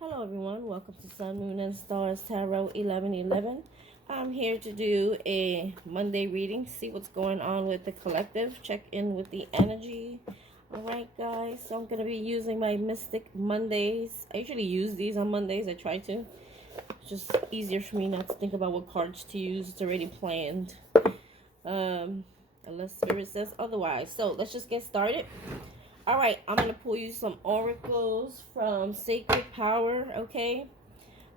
Hello everyone, welcome to Sun, Moon, and Stars Tarot 1111. I'm here to do a Monday reading, see what's going on with the collective, check in with the energy. Alright guys, so I'm going to be using my Mystic Mondays. I usually use these on Mondays, I try to. It's just easier for me not to think about what cards to use, it's already planned. Unless Spirit says otherwise. So let's just get started. Alright, I'm going to pull you some oracles from Sacred Power, okay?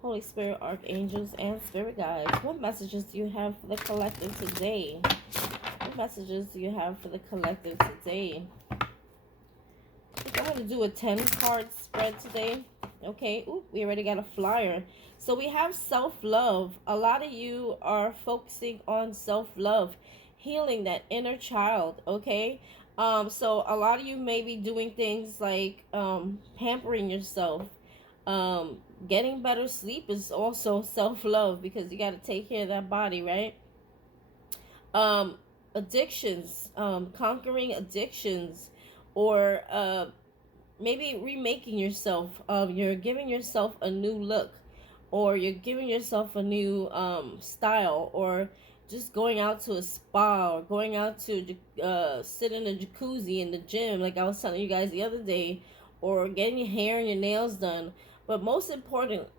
Holy Spirit, Archangels, and Spirit Guides. What messages do you have for the collective today? What messages do you have for the collective today? I'm going to do a 10-card spread today, okay? Ooh, we already got a flyer. So we have self-love. A lot of you are focusing on self-love, healing that inner child, okay? So a lot of you may be doing things like pampering yourself. Getting better sleep is also self-love because you got to take care of that body, right? Addictions, conquering addictions, or maybe remaking yourself. You're giving yourself a new look, or you're giving yourself a new style, or just going out to a spa, or going out to sit in a jacuzzi in the gym, like I was telling you guys the other day, or getting your hair and your nails done. But most important,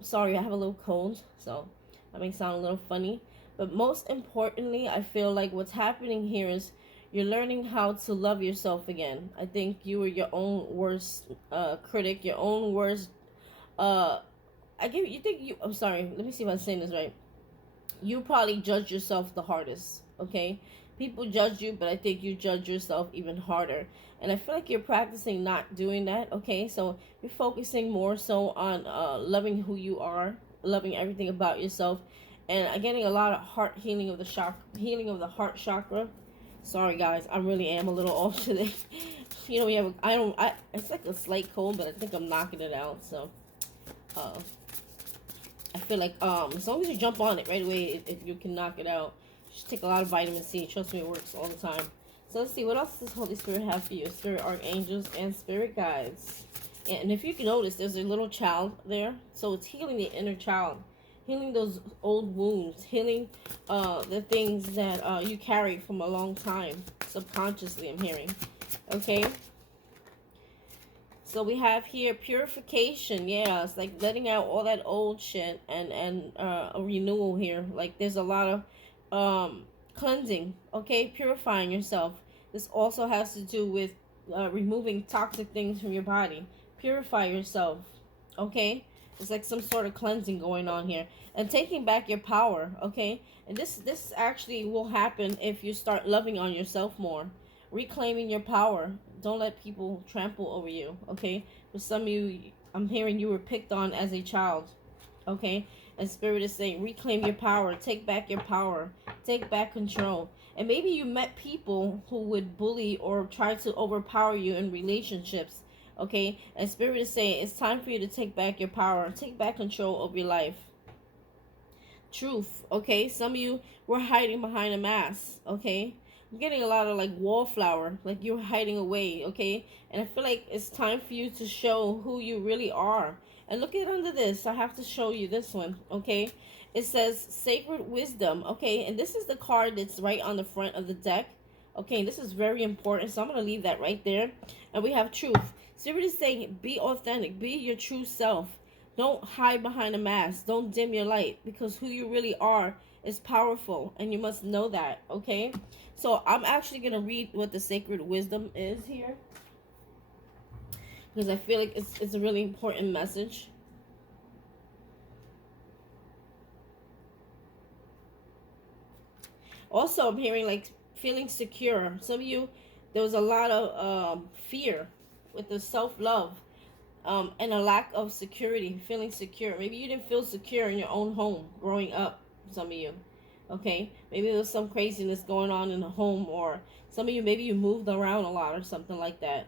sorry, I have a little cold, so that may sound a little funny. But most importantly, I feel like what's happening here is you're learning how to love yourself again. I think you were your own worst critic, your own worst. I'm sorry. Let me see if I'm saying this right. You probably judge yourself the hardest, okay? People judge you, but I think you judge yourself even harder. And I feel like you're practicing not doing that, okay? So you're focusing more so on loving who you are, loving everything about yourself. And I'm getting a lot of heart healing of the heart chakra. Sorry guys, I really am a little off today. You know, it's like a slight cold, but I think I'm knocking it out. So, I feel like as long as you jump on it right away, if you can knock it out. Just take a lot of vitamin C. Trust me, it works all the time. So let's see, what else does Holy Spirit have for you? Spirit Archangels and Spirit Guides. And if you can notice, there's a little child there. So it's healing the inner child. Healing those old wounds. Healing the things that you carried from a long time. Subconsciously, I'm hearing. Okay? So we have here purification. Yeah, it's like letting out all that old shit and a renewal here. Like there's a lot of cleansing, okay? Purifying yourself. This also has to do with removing toxic things from your body. Purify yourself, okay? It's like some sort of cleansing going on here. And taking back your power, okay? And this actually will happen if you start loving on yourself more. Reclaiming your power. Don't let people trample over you, okay? For some of you, I'm hearing you were picked on as a child, okay? And Spirit is saying, reclaim your power. Take back your power. Take back control. And maybe you met people who would bully or try to overpower you in relationships, okay? And Spirit is saying, it's time for you to take back your power. Take back control of your life. Truth, okay? Some of you were hiding behind a mask, okay? I'm getting a lot of like wallflower, like you're hiding away, okay? And I feel like it's time for you to show who you really are. And look at under this. I have to show you this one, okay? It says Sacred Wisdom, okay? And this is the card that's right on the front of the deck, okay? And this is very important, so I'm going to leave that right there. And we have Truth. Spirit is saying, be authentic. Be your true self. Don't hide behind a mask. Don't dim your light, because who you really are is powerful, and you must know that, okay? So I'm actually going to read what the Sacred Wisdom is here, because I feel like it's a really important message. Also, I'm hearing like feeling secure. Some of you, there was a lot of fear with the self-love and a lack of security, feeling secure. Maybe you didn't feel secure in your own home growing up, some of you. Okay, maybe there was some craziness going on in the home, or some of you, maybe you moved around a lot or something like that.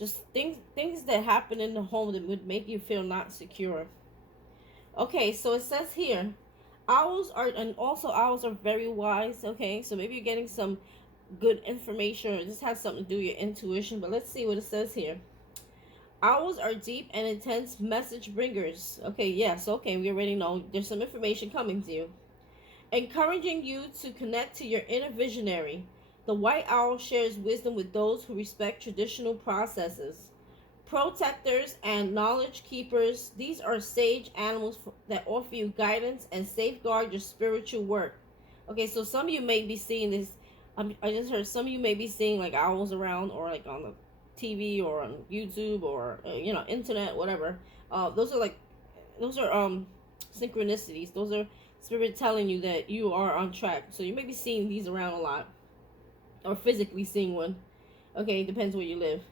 Just things that happen in the home that would make you feel not secure. Okay, so it says here, owls are very wise, okay? So maybe you're getting some good information, or it just has something to do with your intuition, but let's see what it says here. Owls are deep and intense message bringers. Okay, yes, okay, we already know there's some information coming to you. Encouraging you to connect to your inner visionary. The white owl shares wisdom with those who respect traditional processes. Protectors and knowledge keepers, these are sage animals that offer you guidance and safeguard your spiritual work. Okay, so some of you may be seeing this. I just heard some of you may be seeing like owls around, or like on the TV or on YouTube, or internet, whatever. Those are synchronicities. Those are spirit telling you that you are on track. So you may be seeing these around a lot, or physically seeing one. Okay, it depends where you live.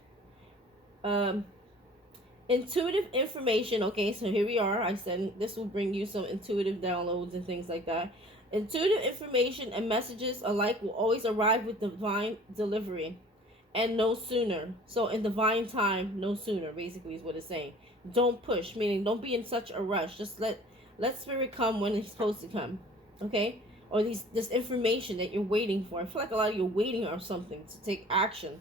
Intuitive information. Okay, so here we are. I said this will bring you some intuitive downloads and things like that. Intuitive information and messages alike will always arrive with divine delivery, and no sooner. So in divine time, no sooner, basically is what it's saying. Don't push, meaning don't be in such a rush. Just let spirit come when it's supposed to come. Okay? Or this information that you're waiting for. I feel like a lot of you are waiting or something to take action.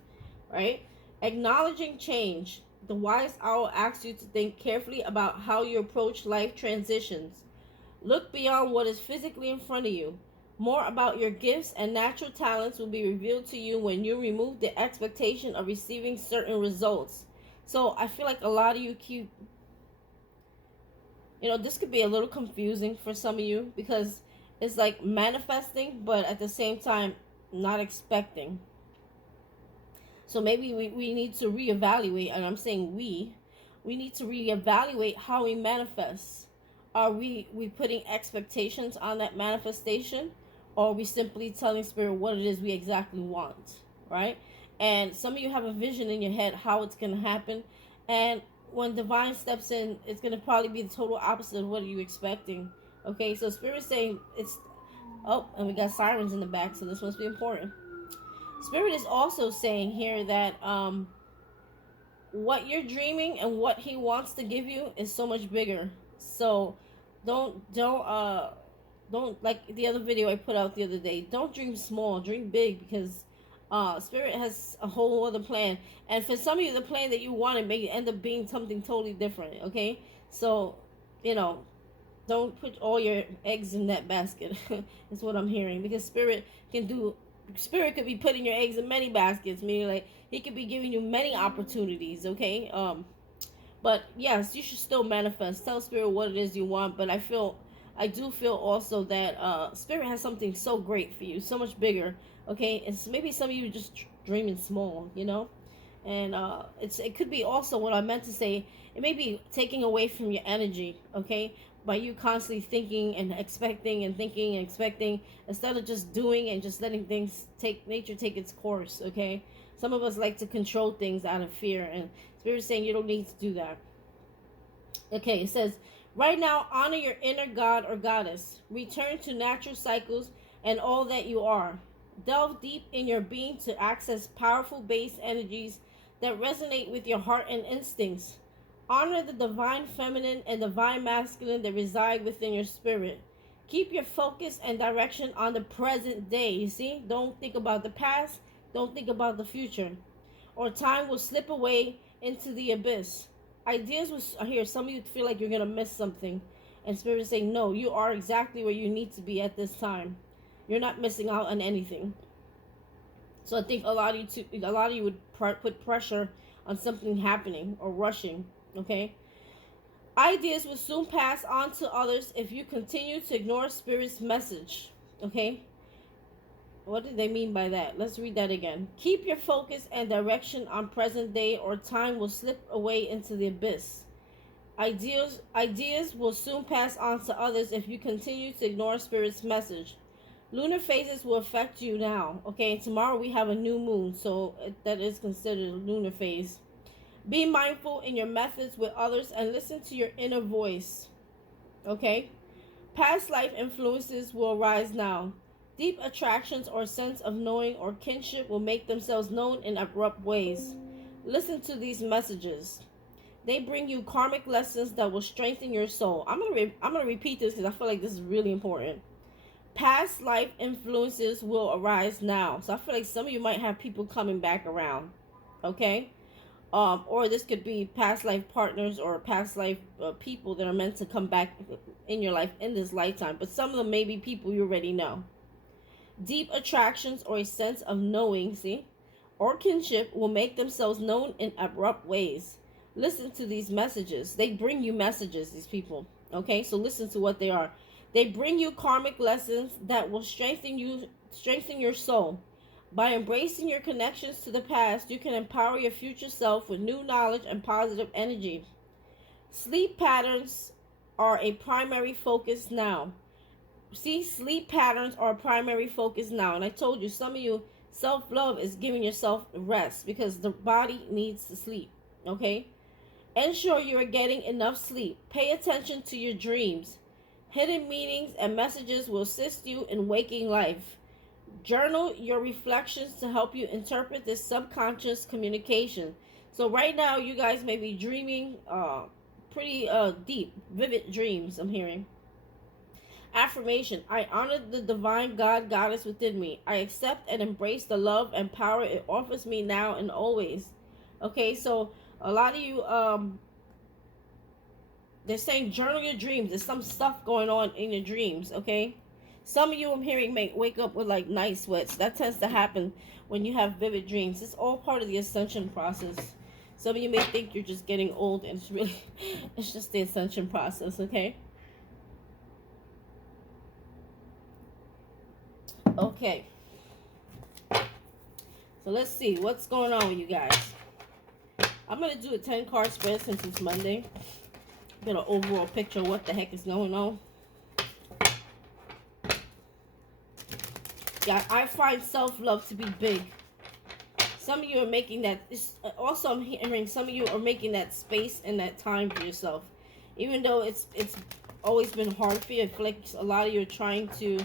Right? Acknowledging change. The wise owl asks you to think carefully about how you approach life transitions. Look beyond what is physically in front of you. More about your gifts and natural talents will be revealed to you when you remove the expectation of receiving certain results. So I feel like a lot of you keep, this could be a little confusing for some of you, because it's like manifesting, but at the same time, not expecting. So maybe we need to reevaluate, and I'm saying we need to reevaluate how we manifest. Are we putting expectations on that manifestation, or are we simply telling spirit what it is we exactly want, right? And some of you have a vision in your head how it's going to happen, and when divine steps in, it's going to probably be the total opposite of what you're expecting. Okay, so spirit's saying it's, oh, and we got sirens in the back, so this must be important. Spirit is also saying here that what you're dreaming and what he wants to give you is so much bigger. So don't like the other video I put out the other day. Don't dream small, dream big, because spirit has a whole other plan. And for some of you, the plan that you wanted may end up being something totally different. Okay, so don't put all your eggs in that basket. That's what I'm hearing, because spirit could be putting your eggs in many baskets, meaning like he could be giving you many opportunities. Okay, but yes, you should still manifest. Tell spirit what it is you want. But I do feel also that spirit has something so great for you, so much bigger. Okay, it's maybe some of you just dreaming small, and it could be also what I meant to say. It may be taking away from your energy. Okay, by you constantly thinking and expecting and thinking and expecting, instead of just doing and just letting nature take its course. Okay, some of us like to control things out of fear, and spirit's saying you don't need to do that. Okay, it says, right now, honor your inner god or goddess. Return to natural cycles and all that you are. Delve deep in your being to access powerful base energies that resonate with your heart and instincts. Honor the divine feminine and divine masculine that reside within your spirit. Keep your focus and direction on the present day. You see? Don't think about the past. Don't think about the future, or time will slip away into the abyss. Ideas will here. Some of you feel like you're going to miss something, and spirit is saying, no, you are exactly where you need to be at this time. You're not missing out on anything. So I think a lot of you would put pressure on something happening or rushing. Okay, ideas will soon pass on to others if you continue to ignore spirit's message. Okay, what did they mean by that? Let's read that again. Keep your focus and direction on present day, or time will slip away into the abyss. Ideas will soon pass on to others if you continue to ignore spirit's message. Lunar phases will affect you now. Okay, tomorrow we have a new moon, so that is considered a lunar phase. Be mindful in your methods with others and listen to your inner voice. Okay? Past life influences will arise now. Deep attractions or sense of knowing or kinship will make themselves known in abrupt ways. Listen to these messages. They bring you karmic lessons that will strengthen your soul. I'm gonna repeat this because I feel like this is really important. Past life influences will arise now. So I feel like some of you might have people coming back around. Okay? Or this could be past life partners or past life people that are meant to come back in your life in this lifetime. But some of them may be people you already know. Deep attractions or a sense of knowing, see, or kinship will make themselves known in abrupt ways. Listen to these messages. They bring you messages, these people. Okay, so listen to what they are. They bring you karmic lessons that will strengthen your soul. By embracing your connections to the past, you can empower your future self with new knowledge and positive energy. Sleep patterns are a primary focus now. See, sleep patterns are a primary focus now. And I told you, some of you, self-love is giving yourself rest because the body needs to sleep. Okay? Ensure you are getting enough sleep. Pay attention to your dreams. Hidden meanings and messages will assist you in waking life. Journal your reflections to help you interpret this subconscious communication. So right now, you guys may be dreaming pretty deep, vivid dreams, I'm hearing. Affirmation: I honor the divine God, goddess within me. I accept and embrace the love and power it offers me now and always. Okay, so a lot of you, they're saying journal your dreams. There's some stuff going on in your dreams, okay? Some of you, I'm hearing, may wake up with like night sweats. That tends to happen when you have vivid dreams. It's all part of the ascension process. Some of you may think you're just getting old, and it's really, it's just the ascension process, okay? Okay. So let's see what's going on with you guys. I'm going to do a 10-card spread since it's Monday. Get an overall picture of what the heck is going on. Yeah, I find self-love to be big. Some of you are making that. Also, I'm hearing some of you are making that space and that time for yourself. Even though it's always been hard for you, I feel like a lot of you are trying to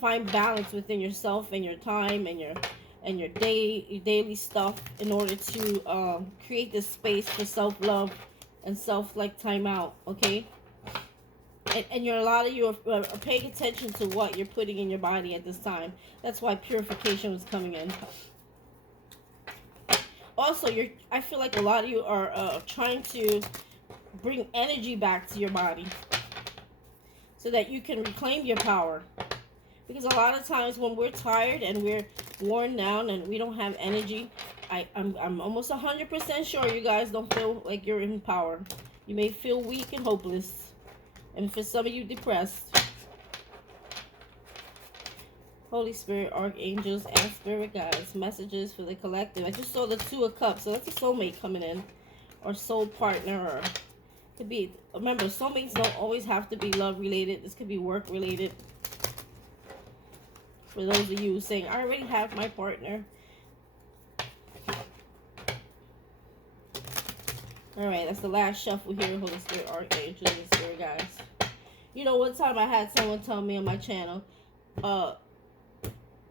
find balance within yourself and your time and your daily stuff in order to create this space for self-love and time out, okay? And a lot of you are paying attention to what you're putting in your body at this time. That's why purification was coming in. Also, I feel like a lot of you are trying to bring energy back to your body so that you can reclaim your power. Because a lot of times when we're tired and we're worn down and we don't have energy, I'm almost 100% sure you guys don't feel like you're in power. You may feel weak and hopeless. And for some of you, depressed. Holy Spirit, archangels, and spirit guides, messages for the collective. I just saw the 2 of Cups, so that's a soulmate coming in. Or soul partner, or could be, remember, soulmates don't always have to be love related. This could be work related. For those of you saying, I already have my partner. Alright, that's the last shuffle here. Holy Spirit, archangels, and spirit guides. You know, one time I had someone tell me on my channel,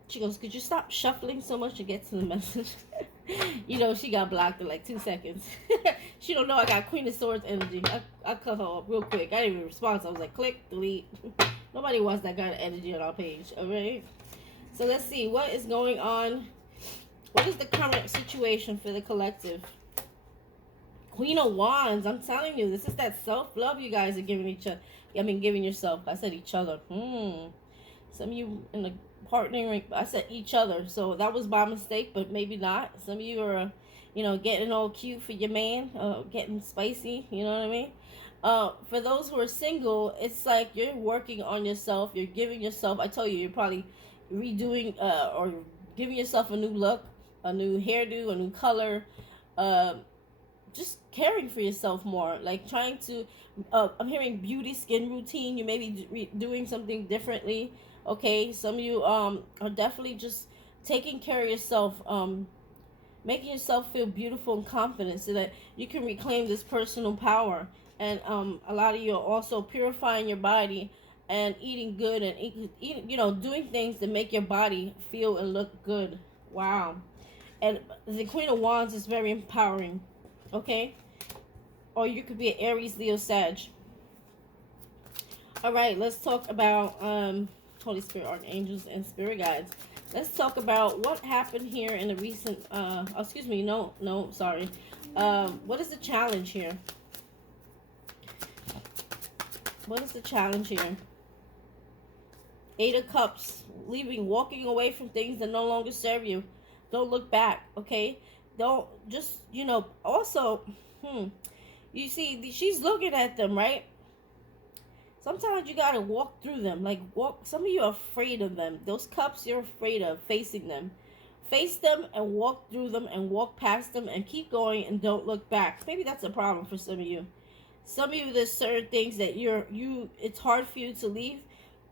she goes, could you stop shuffling so much to get to the message? You know, she got blocked in like 2 seconds. She don't know I got Queen of Swords energy. I cut her off real quick. I didn't even respond, so I was like, click, delete. Nobody wants that kind of energy on our page, alright? So let's see, what is going on? What is the current situation for the collective? Queen of Wands, I'm telling you, this is that self-love you guys are giving each other. I mean, giving yourself. I said each other. Some of you in the partnering, I said each other. So that was by mistake, but maybe not. Some of you are, you know, getting all cute for your man, getting spicy, you know what I mean? For those who are single, it's like you're working on yourself. You're giving yourself, I told you, you're probably redoing or giving yourself a new look, a new hairdo, a new color, just caring for yourself more, like trying to I'm hearing beauty skin routine. You may be doing something differently, okay? Some of you are definitely just taking care of yourself, making yourself feel beautiful and confident so that you can reclaim this personal power. And a lot of you are also purifying your body and eating good and eating, you know, doing things to make your body feel and look good. Wow. And the Queen of Wands is very empowering, okay? Or you could be an Aries, Leo, Sag. All right, let's talk about Holy Spirit, archangels, and spirit guides. Let's talk about what happened here in the recent, sorry. What is the challenge here? What is the challenge here? Eight of Cups, leaving, walking away from things that no longer serve you. Don't look back, okay? Don't just, also, you see, she's looking at them, right? Sometimes you gotta walk through them. Like, some of you are afraid of them. Those cups you're afraid of, facing them. Face them and walk through them and walk past them and keep going and don't look back. Maybe that's a problem for some of you. Some of you, there's certain things that it's hard for you to leave,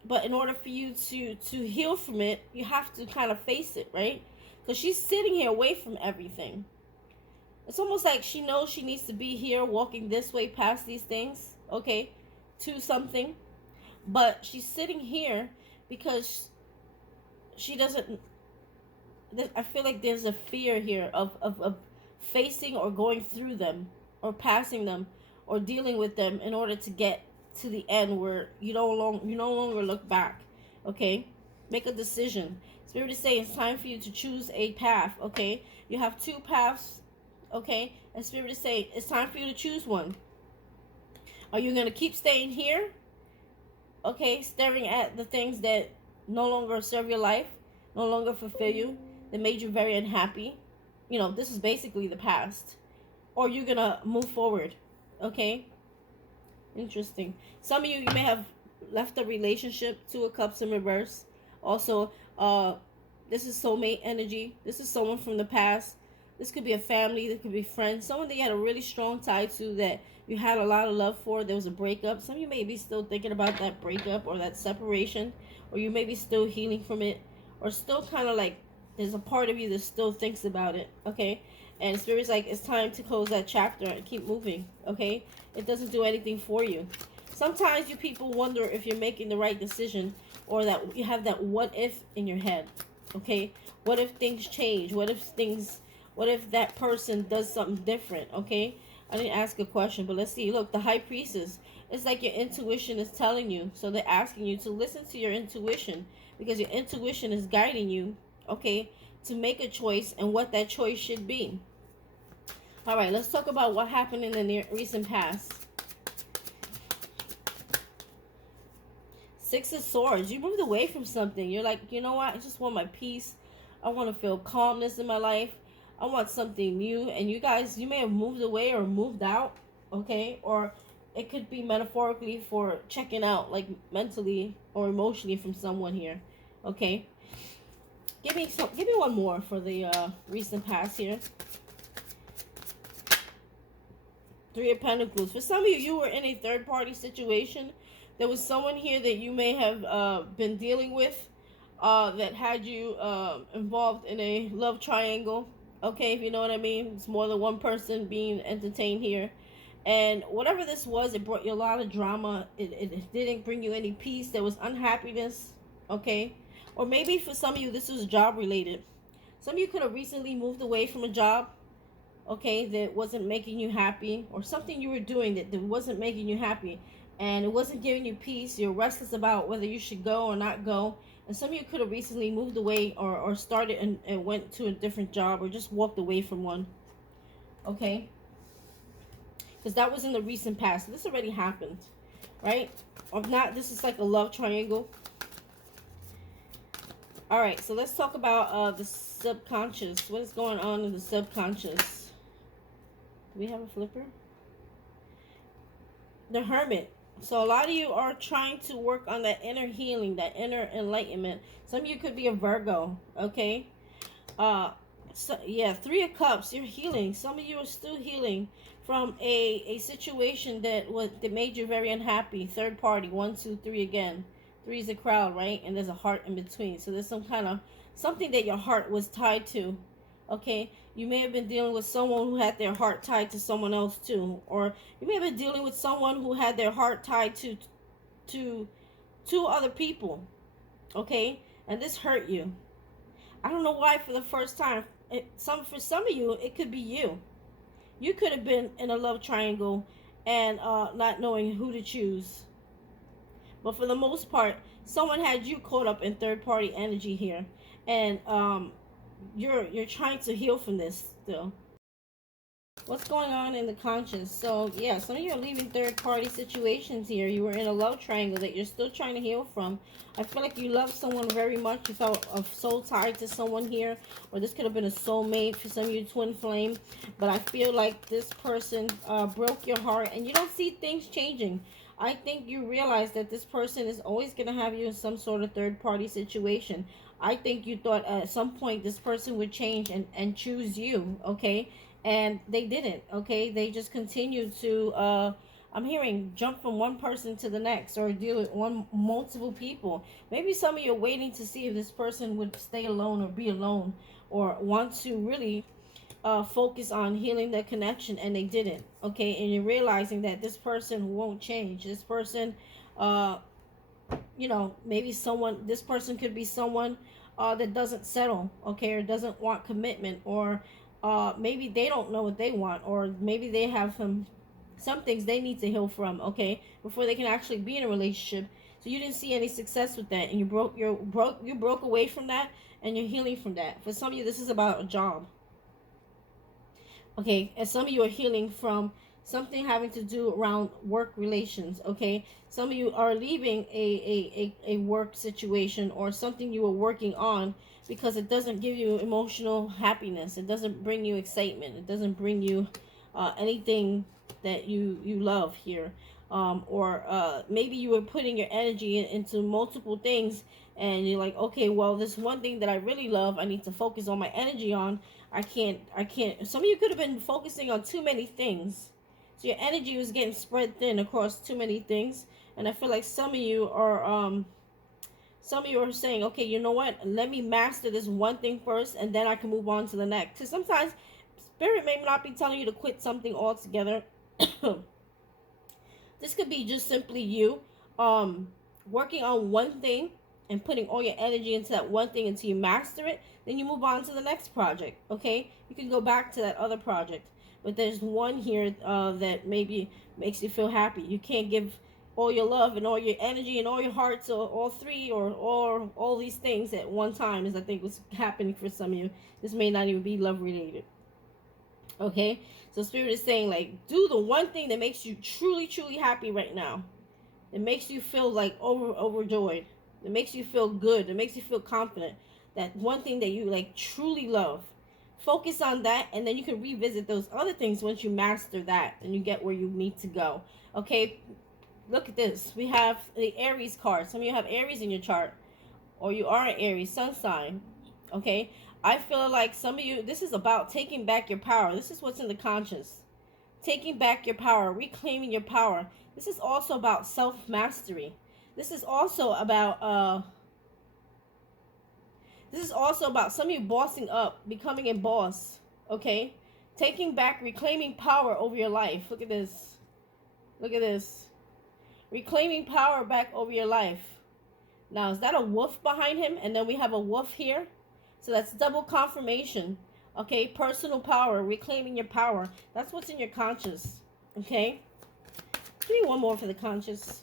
but in order for you to heal from it, you have to kind of face it, right? Because she's sitting here away from everything. It's almost like she knows she needs to be here, walking this way past these things, okay, to something, but she's sitting here because she doesn't. I feel like there's a fear here of facing or going through them or passing them or dealing with them in order to get to the end where you no longer look back. Okay, make a decision. Spirit is saying it's time for you to choose a path. Okay, you have two paths. Okay, and Spirit is saying it's time for you to choose one. Are you gonna keep staying here? Okay, staring at the things that no longer serve your life, no longer fulfill you, that made you very unhappy. This is basically the past. Or you're gonna move forward. Okay, interesting. Some of you may have left a relationship. Two of Cups in reverse. Also, this is soulmate energy. This is someone from the past. This could be a family. This could be friends. Someone that you had a really strong tie to, that you had a lot of love for. There was a breakup. Some of you may be still thinking about that breakup or that separation, or you may be still healing from it, or still kind of like there's a part of you that still thinks about it. Okay, and Spirit's like, it's time to close that chapter and keep moving. Okay, it doesn't do anything for you. Sometimes you people wonder if you're making the right decision, or that you have that what if in your head. Okay, what if things change? What if that person does something different? Okay, I didn't ask a question, but let's see. Look, the High Priestess. It's like your intuition is telling you. So they're asking you to listen to your intuition, because your intuition is guiding you, okay, to make a choice and what that choice should be. All right, let's talk about what happened in the recent past. Six of Swords. You moved away from something. You're like, you know what? I just want my peace. I want to feel calmness in my life. I want something new. And you guys, you may have moved away or moved out, okay? Or it could be metaphorically for checking out, like mentally or emotionally, from someone here, okay? Give me one more for the recent past here. Three of Pentacles. For some of you, you were in a third-party situation. There was someone here that you may have been dealing with that had you involved in a love triangle. Okay, if you know what I mean. It's more than one person being entertained here. And whatever this was, it brought you a lot of drama. It didn't bring you any peace. There was unhappiness. Okay. Or maybe for some of you, this was job related. Some of you could have recently moved away from a job, okay, that wasn't making you happy, or something you were doing that wasn't making you happy, and it wasn't giving you peace. You're restless about whether you should go or not go. And some of you could have recently moved away or started and went to a different job, or just walked away from one, okay? Because that was in the recent past. This already happened, right? Or not, this is like a love triangle. All right, so let's talk about the subconscious. What is going on in the subconscious? Do we have a flipper? The Hermit. So a lot of you are trying to work on that inner healing, that inner enlightenment. Some of you could be a Virgo, okay? So yeah, Three of Cups. You're healing. Some of you are still healing from a situation that made you very unhappy. Third party. 1, 2, 3 again. 3 is a crowd, right? And there's a heart in between. So there's something that your heart was tied to. Okay, you may have been dealing with someone who had their heart tied to someone else too, or you may have been dealing with someone who had their heart tied to two other people. Okay, and this hurt you. I don't know why. For the first time, for some of you, it could be you. You could have been in a love triangle and not knowing who to choose. But for the most part, someone had you caught up in third-party energy here, and you're trying to heal from this still. What's going on in the conscious? So, yeah, some of you are leaving third-party situations here. You were in a love triangle that you're still trying to heal from. I feel like you love someone very much. You felt a soul tied to someone here. Or this could have been a soulmate for some of you, twin flame. But I feel like this person broke your heart. And you don't see things changing. I think you realize that this person is always going to have you in some sort of third-party situation. I think you thought at some point this person would change and choose you, okay? And they didn't, okay? They just continued to I'm hearing jump from one person to the next, or deal with multiple people. Maybe some of you are waiting to see if this person would stay alone or be alone, or want to really focus on healing the connection, and they didn't, okay? And you're realizing that this person won't change. This person you know, maybe this person could be someone that doesn't settle, okay, or doesn't want commitment, or maybe they don't know what they want, or maybe they have some things they need to heal from, okay, before they can actually be in a relationship. So you didn't see any success with that, and you broke away from that, and you're healing from that. For some of you, this is about a job, okay, and some of you are healing from something having to do around work relations, okay? Some of you are leaving a work situation or something you were working on because it doesn't give you emotional happiness. It doesn't bring you excitement. It doesn't bring you anything that you love here. Or maybe you were putting your energy into multiple things, and you're like, okay, well, this one thing that I really love, I need to focus on my energy on. I can't. Some of you could have been focusing on too many things. So your energy was getting spread thin across too many things. And I feel like some of you are saying, okay, you know what? Let me master this one thing first, and then I can move on to the next. Because sometimes Spirit may not be telling you to quit something altogether. This could be just simply you working on one thing and putting all your energy into that one thing until you master it. Then you move on to the next project, okay? You can go back to that other project. But there's one here that maybe makes you feel happy. You can't give all your love and all your energy and all your heart to all three or all these things at one time, as I think was happening for some of you. This may not even be love related. Okay? So Spirit is saying, like, do the one thing that makes you truly, truly happy right now. It makes you feel like overjoyed. It makes you feel good. It makes you feel confident. That one thing that you like truly love. Focus on that, and then you can revisit those other things once you master that and you get where you need to go. Okay, look at this. We have the Aries card. Some of you have Aries in your chart, or you are an Aries sun sign. Okay, I feel like some of you, this is about taking back your power. This is what's in the conscious. Taking back your power, reclaiming your power. This is also about self-mastery. This is also about some of you bossing up, becoming a boss, okay? Taking back, reclaiming power over your life. Look at this. Look at this. Reclaiming power back over your life. Now, is that a wolf behind him? And then we have a wolf here. So that's double confirmation. Okay, personal power, reclaiming your power. That's what's in your conscious. Okay? Give me one more for the conscious.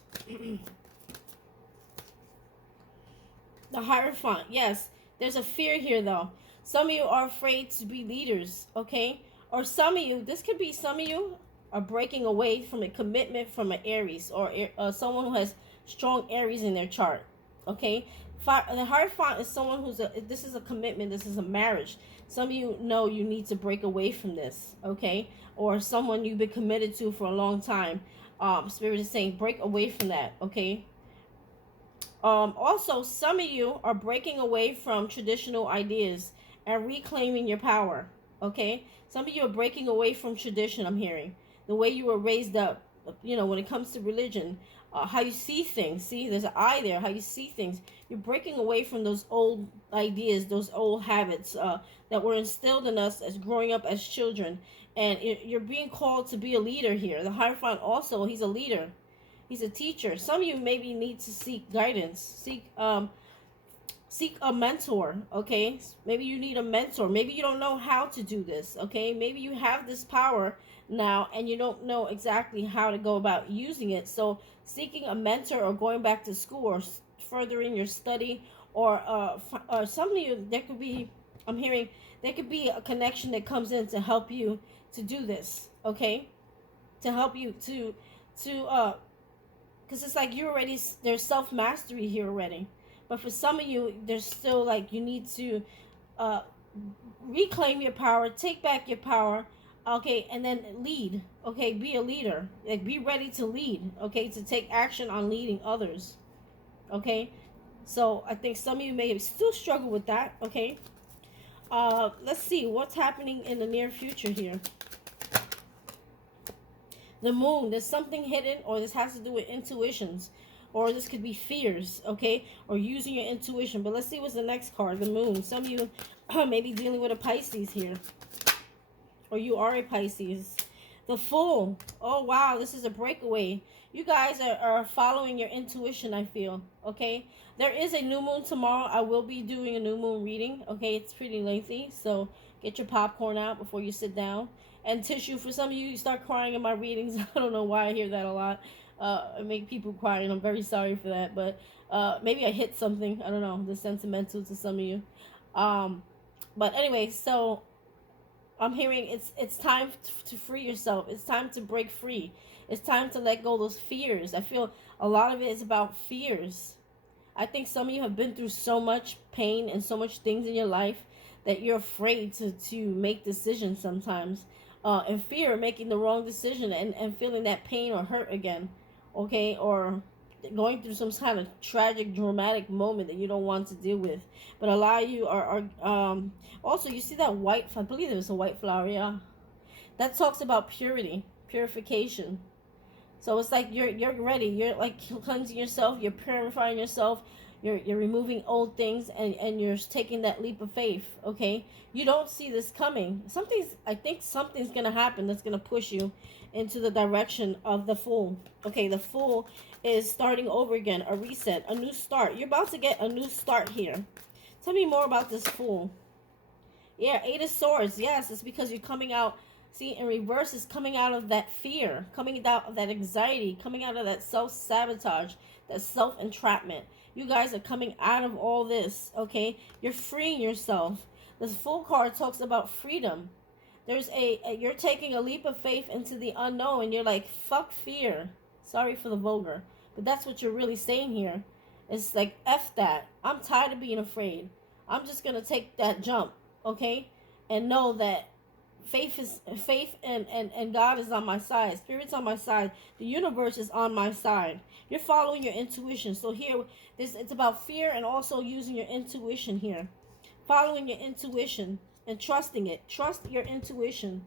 The Hierophant, yes. There's a fear here, though. Some of you are afraid to be leaders, okay? Or some of you, this could be some of you are breaking away from a commitment from an Aries, or someone who has strong Aries in their chart, okay? The Hierophant is someone this is a commitment, this is a marriage. Some of you know you need to break away from this, okay? Or someone you've been committed to for a long time. Spirit is saying break away from that, okay? Also, some of you are breaking away from traditional ideas and reclaiming your power, okay? Some of you are breaking away from tradition, I'm hearing. The way you were raised up, you know, when it comes to religion, how you see things. See, there's an eye there, how you see things. You're breaking away from those old ideas, those old habits that were instilled in us as growing up as children. And you're being called to be a leader here. The Hierophant also, he's a leader. He's a teacher. Some of you maybe need to seek guidance. Seek a mentor, okay? Maybe you need a mentor. Maybe you don't know how to do this, okay? Maybe you have this power now and you don't know exactly how to go about using it. So seeking a mentor or going back to school or furthering your study, or some of you, there could be, I'm hearing, there could be a connection that comes in to help you to do this, okay? To help you to because it's like you already, there's self-mastery here already. But for some of you, there's still like, you need to uh reclaim your power, take back your power, okay, and then lead, okay? Be a leader, like be ready to lead, okay, to take action on leading others, okay? So I think some of you may still struggle with that, okay? Let's see what's happening in the near future here. The moon, there's something hidden, or this has to do with intuitions, or this could be fears, okay, or using your intuition. But let's see what's the next card. The moon. Some of you may be dealing with a Pisces here, or you are a Pisces. The Fool. Oh wow, this is a breakaway. You guys are following your intuition, I feel, okay? There is a new moon tomorrow. I will be doing a new moon reading, okay? It's pretty lengthy, so get your popcorn out before you sit down. And tissue. For some of you, you start crying in my readings. I don't know why I hear that a lot. I make people cry, and I'm very sorry for that. But maybe I hit something. I don't know. The sentimental to some of you. But anyway, so I'm hearing it's time to free yourself. It's time to break free. It's time to let go of those fears. I feel a lot of it is about fears. I think some of you have been through so much pain and so much things in your life that you're afraid to make decisions sometimes. And fear of making the wrong decision, and feeling that pain or hurt again, okay? Or going through some kind of tragic, dramatic moment that you don't want to deal with. But a lot of you are also, you see that white, I believe it was a white flower, yeah. That talks about purity, purification. So it's like you're ready. You're like cleansing yourself. You're purifying yourself. You're removing old things, and you're taking that leap of faith, okay? You don't see this coming. I think something's going to happen that's going to push you into the direction of the Fool. Okay, the Fool is starting over again, a reset, a new start. You're about to get a new start here. Tell me more about this Fool. Yeah, Eight of Swords. Yes, it's because you're coming out. See, in reverse, is coming out of that fear, coming out of that anxiety, coming out of that self-sabotage, that self-entrapment. You guys are coming out of all this, okay? You're freeing yourself. This Fool card talks about freedom. There's you're taking a leap of faith into the unknown, and you're like, fuck fear. Sorry for the vulgar, but that's what you're really saying here. It's like, F that. I'm tired of being afraid. I'm just going to take that jump, okay? And know that faith and God is on my side. Spirit's on my side. The universe is on my side. You're following your intuition. So here, it's about fear and also using your intuition here. Following your intuition and trusting it. Trust your intuition.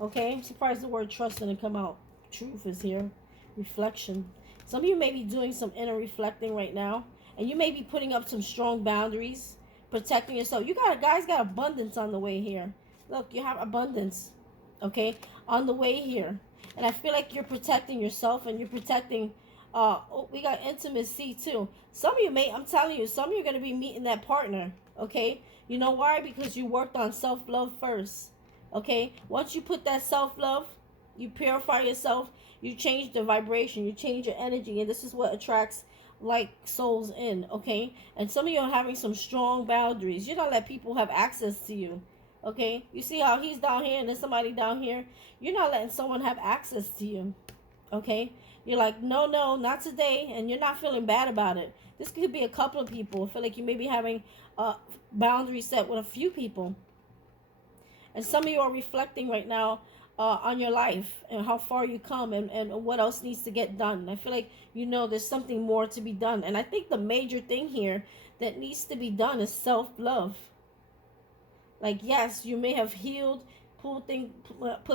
Okay? I'm surprised the word trust didn't come out. Truth is here. Reflection. Some of you may be doing some inner reflecting right now. And you may be putting up some strong boundaries. Protecting yourself. Guys got abundance on the way here. Look, you have abundance, okay, on the way here. And I feel like you're protecting yourself, and you're protecting, we got intimacy too. Some of you I'm telling you, some of you are going to be meeting that partner, okay? You know why? Because you worked on self-love first, okay? Once you put that self-love, you purify yourself, you change the vibration, you change your energy, and this is what attracts like souls in, okay? And some of you are having some strong boundaries. You don't let people have access to you. Okay, you see how he's down here and there's somebody down here. You're not letting someone have access to you. Okay, you're like, no, not today, and you're not feeling bad about it. This could be a couple of people. I feel like you may be having a boundary set with a few people, and some of you are reflecting right now on your life and how far you come, and what else needs to get done. I feel like there's something more to be done, and I think the major thing here that needs to be done is self-love. Like, yes, you may have healed, put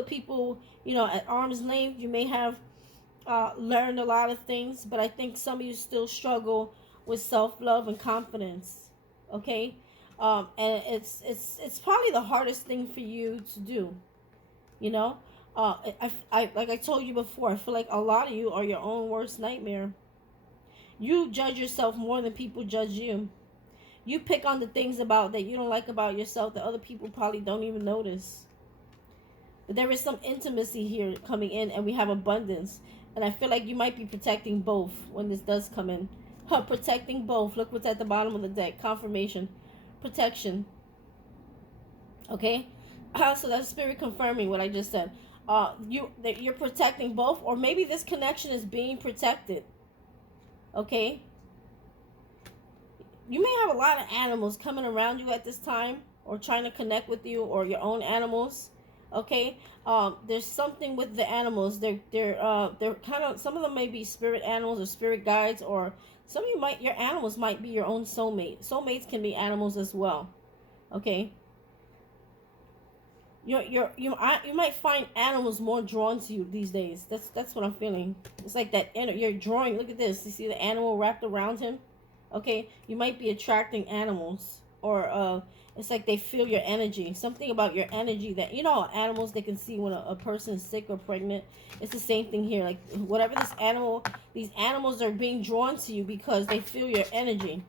people, at arm's length. You may have learned a lot of things, but I think some of you still struggle with self-love and confidence. Okay, and it's probably the hardest thing for you to do. I like I told you before, I feel like a lot of you are your own worst nightmare. You judge yourself more than people judge you. You pick on the things that you don't like about yourself that other people probably don't even notice. But there is some intimacy here coming in, and we have abundance. And I feel like you might be protecting both when this does come in. Protecting both. Look what's at the bottom of the deck. Confirmation. Protection. Okay? So that's spirit confirming what I just said. You're protecting both, or maybe this connection is being protected. Okay, you may have a lot of animals coming around you at this time, or trying to connect with you, or your own animals. Okay, there's something with the animals. They're kind of, some of them may be spirit animals or spirit guides, or some of you might, your animals might be your own soulmate. Soulmates can be animals as well. Okay, you might find animals more drawn to you these days. That's what I'm feeling. It's like that you're drawing. Look at this. You see the animal wrapped around him. Okay, you might be attracting animals, or it's like they feel your energy. Something about your energy that, you know, animals, they can see when a person is sick or pregnant. It's the same thing here. Like whatever this animal, these animals are being drawn to you because they feel your energy.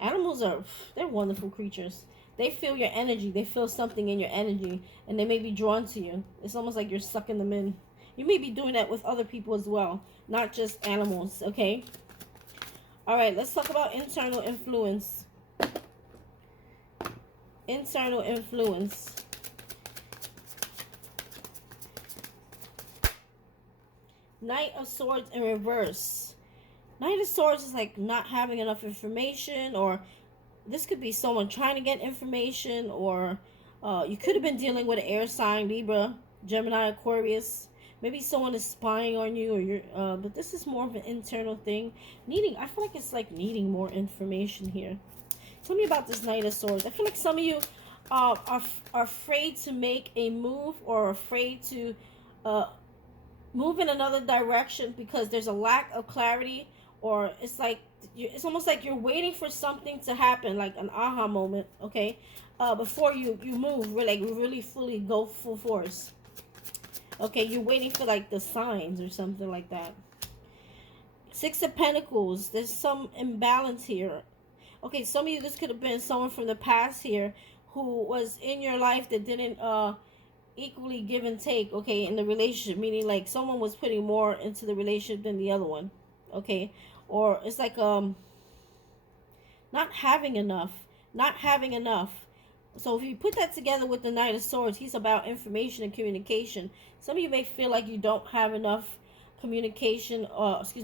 Animals are, they're wonderful creatures. They feel your energy. They feel something in your energy, and they may be drawn to you. It's almost like you're sucking them in. You may be doing that with other people as well, not just animals. Okay. All right, let's talk about internal influence. Internal influence. Knight of Swords in reverse. Knight of Swords is like not having enough information, or this could be someone trying to get information, or you could have been dealing with an air sign, Libra, Gemini, Aquarius. Maybe someone is spying on you, or you're but this is more of an internal thing. I feel like it's like needing more information here. Tell me about this Knight of Swords. I feel like some of you are afraid to make a move, or afraid to move in another direction because there's a lack of clarity, or it's like it's almost like you're waiting for something to happen, like an aha moment, okay, before you move, really fully go full force. Okay, you're waiting for like the signs or something like that. Six of Pentacles. There's some imbalance here. Okay, some of you, this could have been someone from the past here who was in your life that didn't equally give and take, okay, in the relationship, meaning like someone was putting more into the relationship than the other one, okay, or it's like not having enough. So if you put that together with the Knight of Swords, he's about information and communication. Some of you may feel like you don't have enough communication,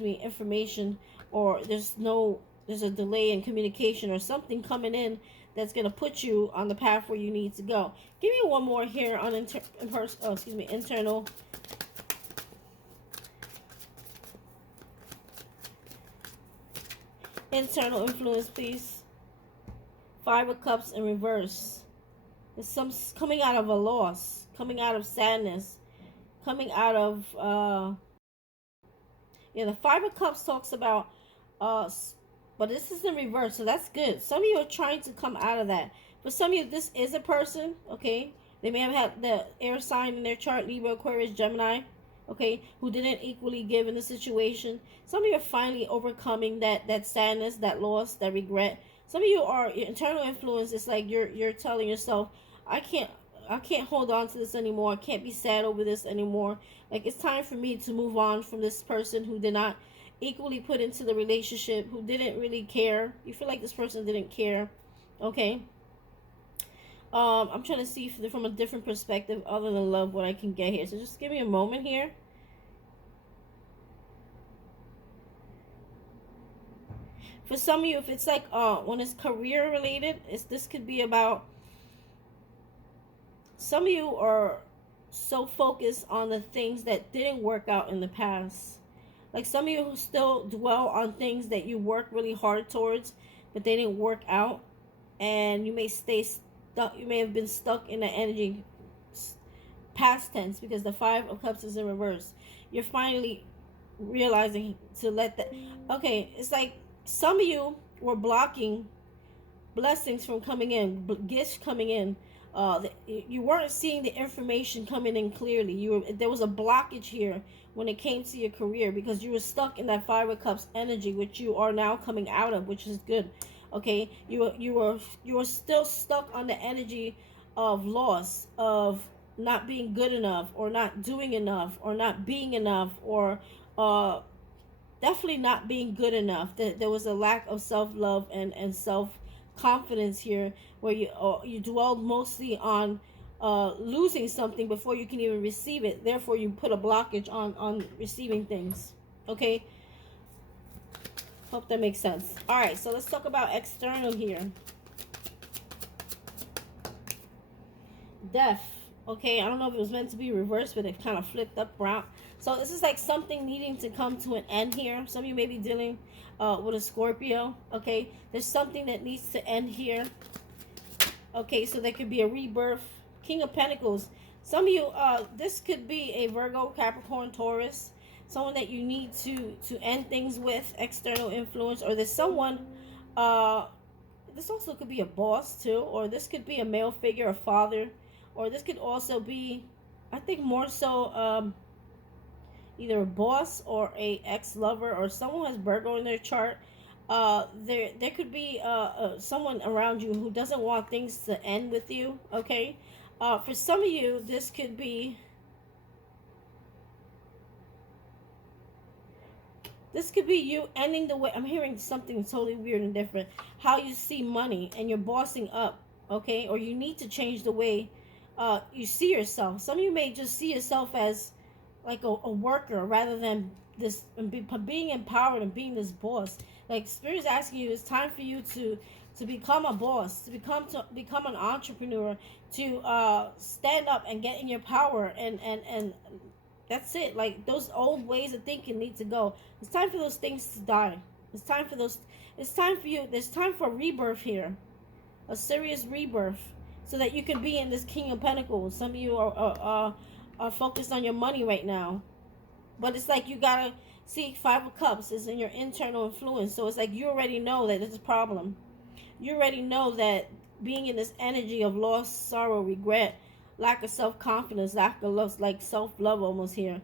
information, or there's a delay in communication, or something coming in that's going to put you on the path where you need to go. Give me one more here on internal. Internal influence, please. Five of Cups in reverse. There's some coming out of a loss, coming out of sadness, coming out of the Five of Cups talks about but this is in reverse, so that's good. Some of you are trying to come out of that. For some of you, this is a person, okay? They may have had the air sign in their chart, Libra, Aquarius, Gemini, okay, who didn't equally give in the situation. Some of you are finally overcoming that sadness, that loss, that regret. Some of you are, your internal influence is like you're telling yourself, I can't hold on to this anymore. I can't be sad over this anymore. Like, it's time for me to move on from this person who did not equally put into the relationship, who didn't really care. You feel like this person didn't care, okay? I'm trying to see from a different perspective other than love what I can get here. So just give me a moment here. For some of you, if it's like when it's career related, this could be about, some of you are so focused on the things that didn't work out in the past. Like some of you who still dwell on things that you work really hard towards, but they didn't work out, and you may stay stuck. You may have been stuck in the energy, past tense, because the Five of Cups is in reverse. You're finally realizing to let that. Okay, it's like some of you were blocking blessings from coming in, gifts coming in. You weren't seeing the information coming in clearly. There was a blockage here when it came to your career, because you were stuck in that Five of Cups energy, which you are now coming out of, which is good. Okay, you were still stuck on the energy of loss, of not being good enough, or not doing enough, or not being enough, or definitely not being good enough. There was a lack of self-love and self-confidence here, where you dwelled mostly on losing something before you can even receive it. Therefore, you put a blockage on receiving things. Okay? Hope that makes sense. All right, so let's talk about external here. Death. Okay, I don't know if it was meant to be reversed, but it kind of flipped up around. So this is like something needing to come to an end here. Some of you may be dealing with a Scorpio. Okay, there's something that needs to end here. Okay, so there could be a rebirth. King of Pentacles. Some of you, this could be a Virgo, Capricorn, Taurus. Someone that you need to end things with, external influence. Or there's someone, this also could be a boss too. Or this could be a male figure, a father. Or this could also be, I think more so, either a boss or a ex-lover. Or someone who has Virgo in their chart. There could be someone around you who doesn't want things to end with you. Okay, for some of you, this could be you ending the way. I'm hearing something totally weird and different. How you see money, and you're bossing up. Okay, or you need to change the way you see yourself. Some of you may just see yourself as like a worker rather than this being empowered and being this boss. Like Spirit's asking you, it's time for you to become a boss, to become an entrepreneur, to stand up and get in your power, and that's it. Like those old ways of thinking need to go. It's time for those things to die. It's time for you. There's time for rebirth here, a serious rebirth, so that you can be in this King of Pentacles. Some of you are focused on your money right now, but it's like you gotta see, Five of Cups is in your internal influence. So it's like you already know that there's a problem. You already know that being in this energy of loss, sorrow, regret, lack of self-confidence, lack of love, like self-love almost here,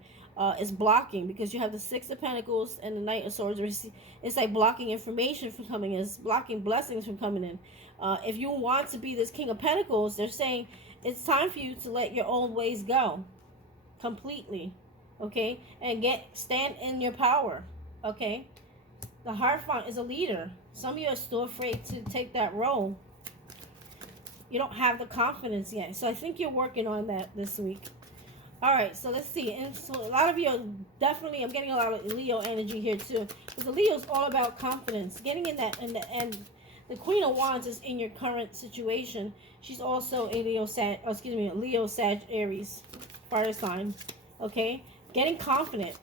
is blocking, because you have the Six of Pentacles and the Knight of Swords. It's like blocking information from coming in. It's blocking blessings from coming in. If you want to be this King of Pentacles, they're saying it's time for you to let your old ways go completely. Okay, and stand in your power. Okay, the Hierophant is a leader. Some of you are still afraid to take that role. You don't have the confidence yet, so I think you're working on that this week. All right, so let's see. And so a lot of you are definitely, I'm getting a lot of Leo energy here too, because the Leo is all about confidence, getting in that. And the Queen of Wands is in your current situation. She's also a Leo Sag Aries fire sign. Okay. Getting confident,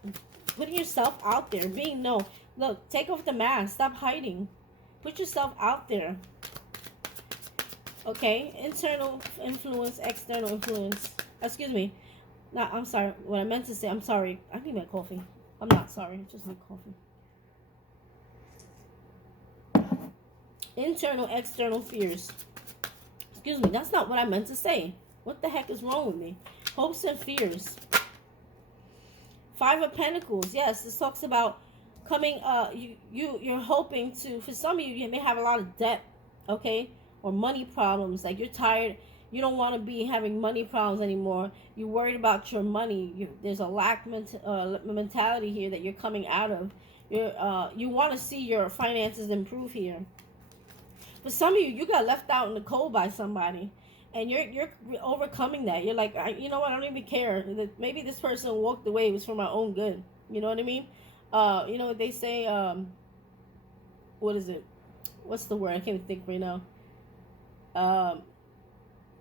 putting yourself out there, being known. Look, take off the mask. Stop hiding. Put yourself out there. Okay? Internal influence, external influence. Excuse me. No, I'm sorry. What I meant to say, I'm sorry. I need my coffee. I'm not sorry. I just need coffee. Internal, external fears. Excuse me. That's not what I meant to say. What the heck is wrong with me? Hopes and fears. Five of Pentacles. Yes, this talks about coming. You're hoping to. For some of you, you may have a lot of debt, okay, or money problems. Like you're tired. You don't want to be having money problems anymore. You're worried about your money. There's a lack mentality here that you're coming out of. You want to see your finances improve here. For some of you, you got left out in the cold by somebody. And you're overcoming that. You're like, you know what? I don't even care. Maybe this person walked away. It was for my own good. You know what I mean? You know what they say? What is it? What's the word? I can't even think right now.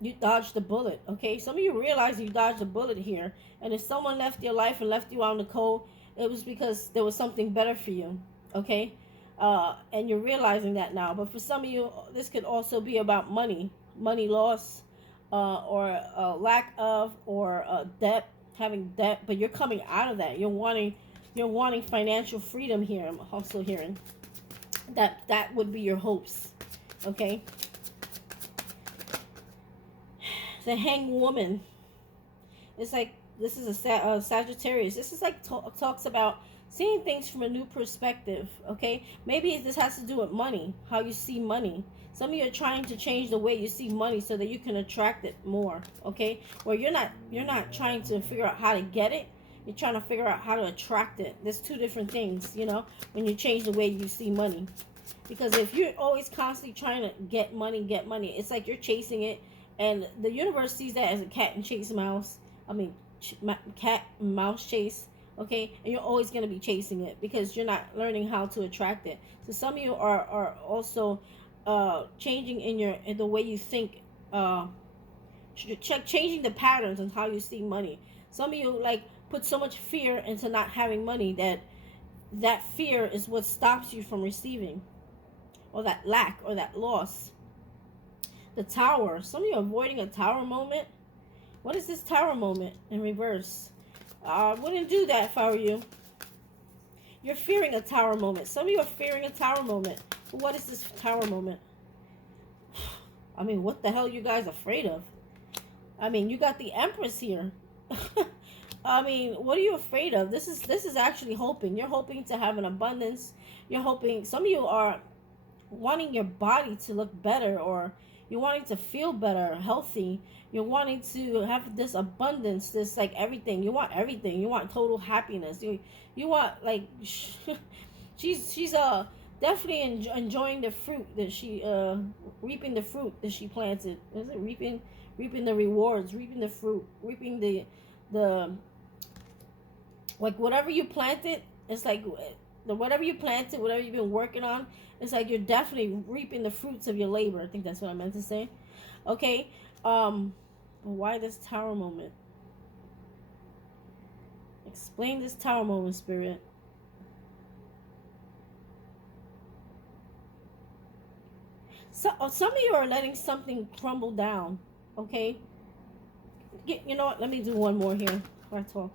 You dodged the bullet. Okay? Some of you realize you dodged a bullet here. And if someone left your life and left you out in the cold, it was because there was something better for you. Okay? And you're realizing that now. But for some of you, this could also be about money. Money loss, or lack of, or debt, having debt, but you're coming out of that. You're wanting financial freedom here. I'm also hearing that would be your hopes. Okay. The Hanged Woman. It's like this is a Sagittarius. This is like talks about seeing things from a new perspective. Okay, maybe this has to do with money, how you see money. Some of you are trying to change the way you see money so that you can attract it more, okay? Or you're not trying to figure out how to get it. You're trying to figure out how to attract it. There's two different things, you know, when you change the way you see money. Because if you're always constantly trying to get money, it's like you're chasing it And the universe sees that as a cat and chase mouse. I mean, cat and mouse chase. Okay, and you're always going to be chasing it because you're not learning how to attract it. So some of you are also changing in the way you think, changing the patterns and how you see money. Some of you like put so much fear into not having money that fear is what stops you from receiving, or that lack or that loss. The Tower. Some of you are avoiding a Tower moment. What is this Tower moment in reverse? I wouldn't do that if I were you. You're fearing a Tower moment. Some of you are fearing a Tower moment. But what is this Tower moment? I mean, what the hell are you guys afraid of? I mean, you got the Empress here. I mean, what are you afraid of? This is actually hoping. You're hoping to have an abundance. You're hoping. Some of you are wanting your body to look better, or you're wanting to feel better, healthy. You're wanting to have this abundance, this like everything. You want everything. You want total happiness. You want like she's definitely enjoying the fruit that she reaping the fruit that she planted. Is it reaping the rewards, reaping the fruit, reaping the like whatever you planted. It's like whatever you planted, whatever you've been working on, it's like you're definitely reaping the fruits of your labor. I think that's what I meant to say. Okay. But why this Tower moment? Explain this Tower moment, Spirit. So some of you are letting something crumble down. Okay. You know what? Let me do one more here before I talk.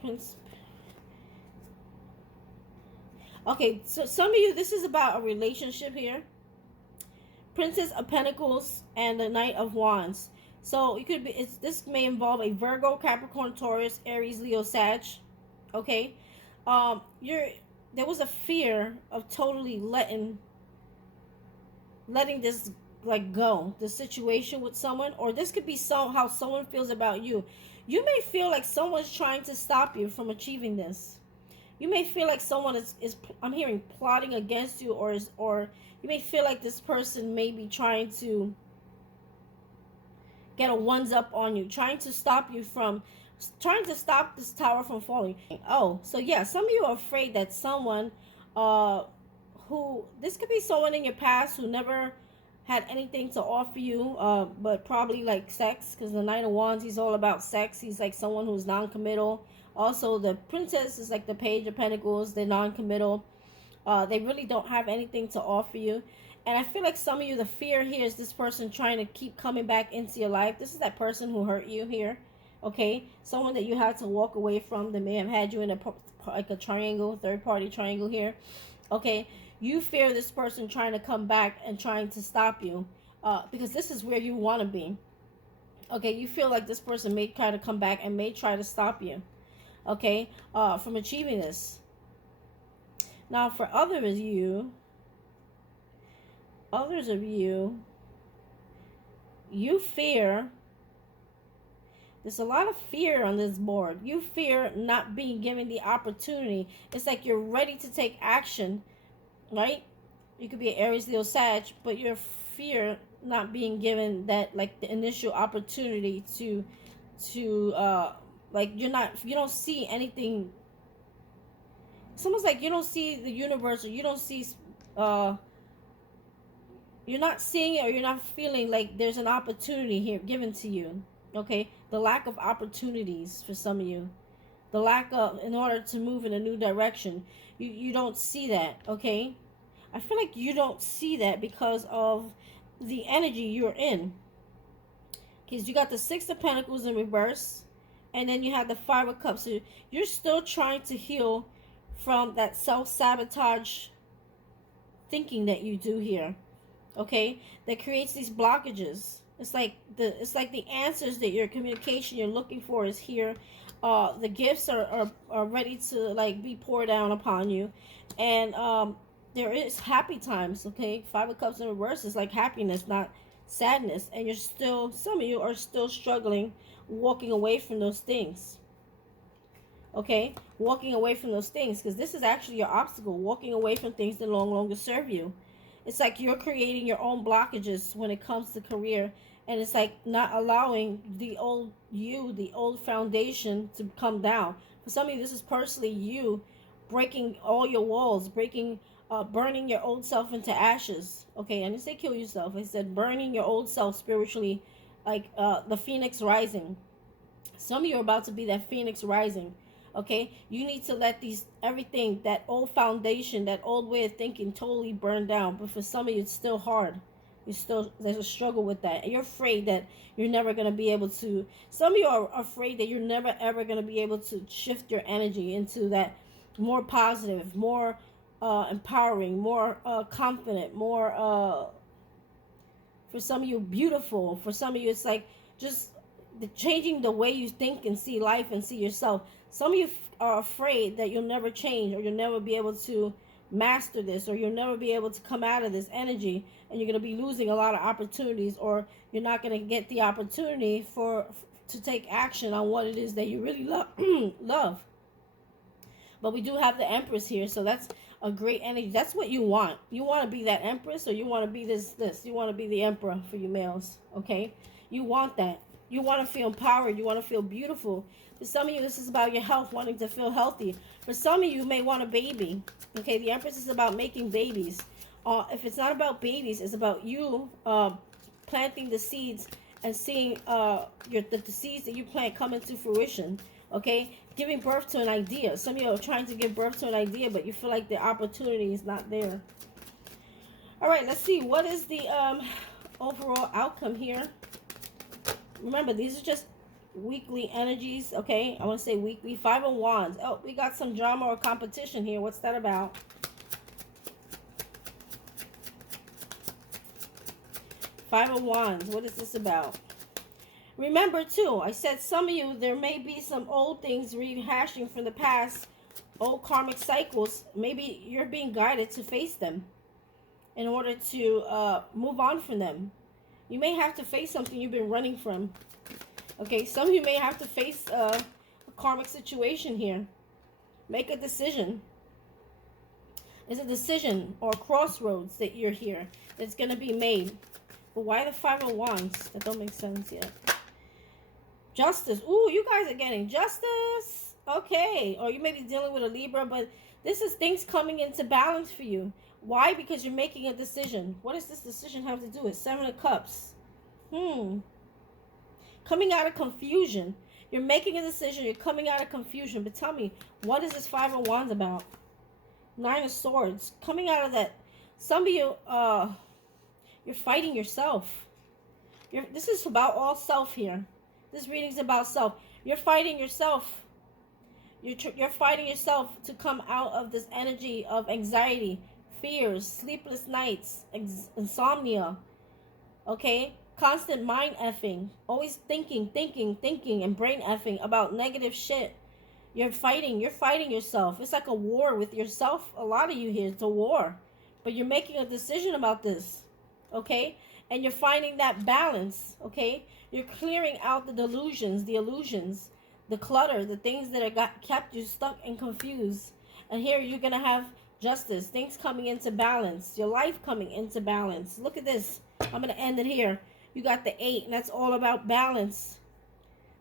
Prince. Okay, so some of you, this is about a relationship here. Princess of Pentacles and the Knight of Wands. So it could be, this may involve a Virgo, Capricorn, Taurus, Aries, Leo, Sag. Okay, there was a fear of totally letting this like go, the situation with someone, or this could be how someone feels about you. You may feel like someone's trying to stop you from achieving this. You may feel like someone is I'm hearing plotting against you, or you may feel like this person may be trying to get a ones up on you, trying to stop this tower from falling. Oh, so yeah, some of you are afraid that someone this could be someone in your past who never had anything to offer you, but probably like sex, because the Knight of Wands, he's all about sex. He's like someone who's non-committal. Also, the Princess is like the Page of Pentacles. They're non-committal. They really don't have anything to offer you. And I feel like some of you, the fear here is this person trying to keep coming back into your life. This is that person who hurt you here. Okay? Someone that you had to walk away from. They may have had you in a triangle, third-party triangle here. Okay? You fear this person trying to come back and trying to stop you. Because this is where you want to be. Okay? You feel like this person may try to come back and may try to stop you. Okay? From achieving this. Now, for others of you, you fear, there's a lot of fear on this board. You fear not being given the opportunity. It's like you're ready to take action, right? You could be an Aries, Leo, Sag, but you fear not being given that, like, the initial opportunity to like, you don't see anything. It's almost like you don't see the universe, or you don't see, you're not seeing it, or you're not feeling like there's an opportunity here given to you. Okay? The lack of opportunities for some of you. The lack of, in order to move in a new direction. You don't see that, okay? I feel like you don't see that because of the energy you're in. Because you got the Six of Pentacles in reverse. And then you have the Five of Cups. So you're still trying to heal from that self-sabotage thinking that you do here. Okay? That creates these blockages. It's like the answers that your communication you're looking for is here. The gifts are ready to, like, be poured down upon you. And there is happy times, okay? Five of Cups in reverse is like happiness, not sadness. And you're still, some of you are still struggling walking away from those things. Okay? Walking away from those things, because this is actually your obstacle. Walking away from things that no longer serve you. It's like you're creating your own blockages when it comes to career And it's like not allowing the old you, the old foundation to come down. For some of you, this is personally you breaking all your walls, burning your old self into ashes. Okay, I didn't say kill yourself. I said burning your old self spiritually, like the phoenix rising. Some of you are about to be that phoenix rising. Okay, you need to let everything, that old foundation, that old way of thinking, totally burn down. But for some of you, it's still hard. There's a struggle with that, and you're afraid that you're never going to be able to. Some of you are afraid that you're never ever going to be able to shift your energy into that more positive, more empowering, more confident, more for some of you beautiful. For some of you, it's like just changing the way you think and see life and see yourself. Some of you are afraid that you'll never change, or you'll never be able to master this, or you'll never be able to come out of this energy, and you're going to be losing a lot of opportunities, or you're not going to get the opportunity to take action on what it is that you really love. But we do have the Empress here, so that's a great energy. That's what you want. You want to be that Empress, or you want to be this. You want to be the Emperor for you males, okay? You want that. You want to feel empowered. You want to feel beautiful. For some of you, this is about your health, wanting to feel healthy. For some of you, may want a baby, okay? The Empress is about making babies. If it's not about babies, it's about you planting the seeds and seeing the seeds that you plant come into fruition, okay? Giving birth to an idea. Some of you are trying to give birth to an idea, but you feel like the opportunity is not there. All right, let's see. What is the overall outcome here? Remember, these are just weekly energies, okay? I want to say weekly. 5 of Wands. Oh, we got some drama or competition here. What's that about? Five of Wands. What is this about? Remember, too, I said some of you, there may be some old things rehashing from the past, old karmic cycles. Maybe you're being guided to face them in order to move on from them. You may have to face something you've been running from. Okay, some of you may have to face a karmic situation here. Make a decision. There's a decision or a crossroads that you're here that's going to be made. But why the 5 of Wands? That don't make sense yet. Justice. Ooh, you guys are getting justice. Okay. Or you may be dealing with a Libra, but this is things coming into balance for you. Why? Because you're making a decision. What does this decision have to do with 7 of Cups? Coming out of confusion. You're making a decision. You're coming out of confusion. But tell me, what is this 5 of Wands about? 9 of Swords. Coming out of that. Some of you, you're fighting yourself. This is about all self here. This reading's about self. You're fighting yourself. You're fighting yourself to come out of this energy of anxiety, fears, sleepless nights, insomnia. Okay? Constant mind effing. Always thinking, and brain effing about negative shit. You're fighting yourself. It's like a war with yourself. A lot of you here, it's a war. But you're making a decision about this. Okay? And you're finding that balance. Okay? You're clearing out the delusions, the illusions, the clutter, the things that have kept you stuck and confused. And here you're going to have justice, things coming into balance, your life coming into balance. Look at this. I'm going to end it here. You got the 8, and that's all about balance.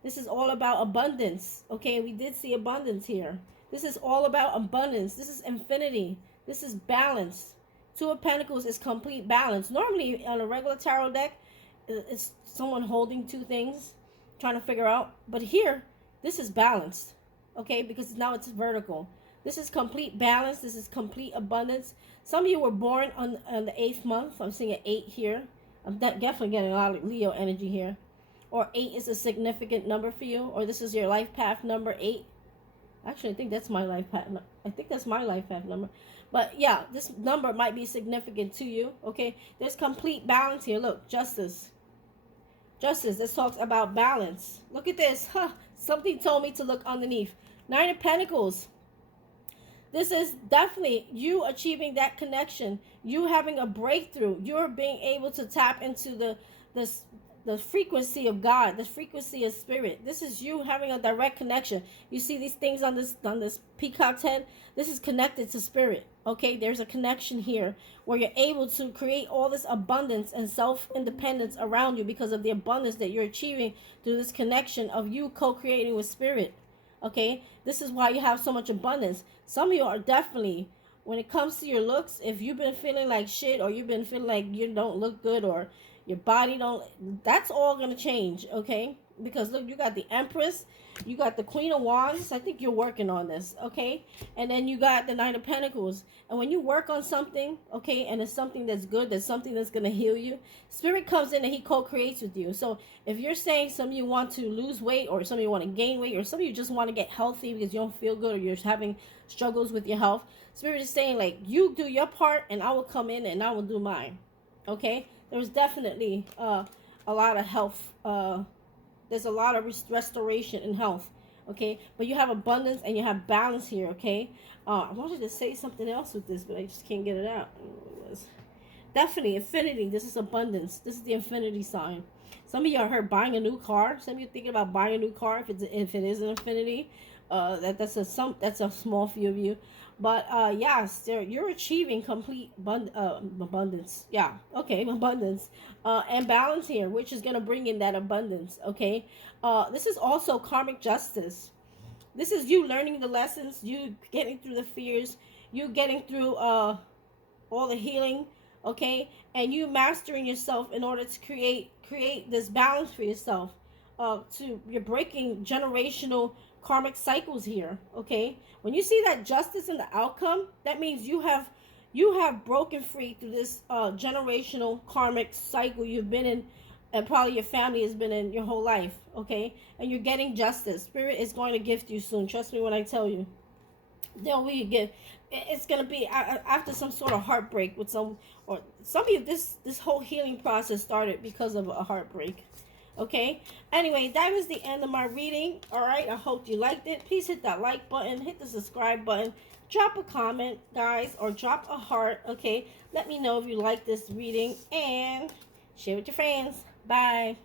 This is all about abundance. Okay, we did see abundance here. This is all about abundance. This is infinity. This is balance. 2 of Pentacles is complete balance. Normally, on a regular tarot deck, it's someone holding 2 things, trying to figure out. But here, this is balanced. Okay, because now it's vertical. This is complete balance. This is complete abundance. Some of you were born on the 8th month. I'm seeing an 8 here. I'm definitely getting a lot of Leo energy here. Or 8 is a significant number for you. Or this is your life path number 8. Actually, I think that's my life path. I think that's my life path number. But yeah, this number might be significant to you. Okay, there's complete balance here. Look, justice. Justice. This talks about balance. Look at this. Huh. Something told me to look underneath. 9 of Pentacles. This is definitely you achieving that connection. You having a breakthrough. You're being able to tap into the frequency of God, the frequency of spirit. This is you having a direct connection. You see these things on this peacock's head? This is connected to spirit. Okay, there's a connection here where you're able to create all this abundance and self-independence around you because of the abundance that you're achieving through this connection of you co-creating with spirit. Okay, this is why you have so much abundance. Some of you are definitely, when it comes to your looks, if you've been feeling like shit, or you've been feeling like you don't look good, or your body don't, that's all gonna change. Okay, because look, you got the Empress, you got the Queen of Wands. I think you're working on this. Okay, and then you got the Knight of Pentacles. And when you work on something, okay, and it's something that's good, that's something that's gonna heal you, spirit comes in and he co-creates with you. So if you're saying some of you want to lose weight, or some of you want to gain weight, or some of you just want to get healthy because you don't feel good, or you're having struggles with your health, spirit is saying, like, you do your part and I will come in and I will do mine. Okay, there's definitely a lot of health, there's a lot of restoration in health. Okay, but you have abundance and you have balance here. Okay, I wanted to say something else with this, but I just can't get it out. Definitely infinity. This is abundance. This is the infinity sign. Some of you are heard buying a new car. Some of you are thinking about buying a new car if it is an infinity. That's a small few of you. But yes, you're achieving complete abundance. Yeah, okay, abundance and balance here, which is going to bring in that abundance. Okay, this is also karmic justice. This is you learning the lessons, you getting through the fears, you getting through all the healing. Okay, and you mastering yourself in order to create this balance for yourself. You're breaking generational karmic cycles here. Okay, when you see that justice in the outcome, that means you have broken free through this generational karmic cycle you've been in, and probably your family has been in your whole life. Okay, and you're getting justice. Spirit is going to gift you soon. Trust me when I tell you. Then we get, it's gonna be after some sort of heartbreak with some of you. This whole healing process started because of a heartbreak. Okay, anyway, that was the end of my reading. All right, I hope you liked it. Please hit that like button, hit the subscribe button, drop a comment, guys, or drop a heart. Okay, let me know if you like this reading, and share with your friends. Bye.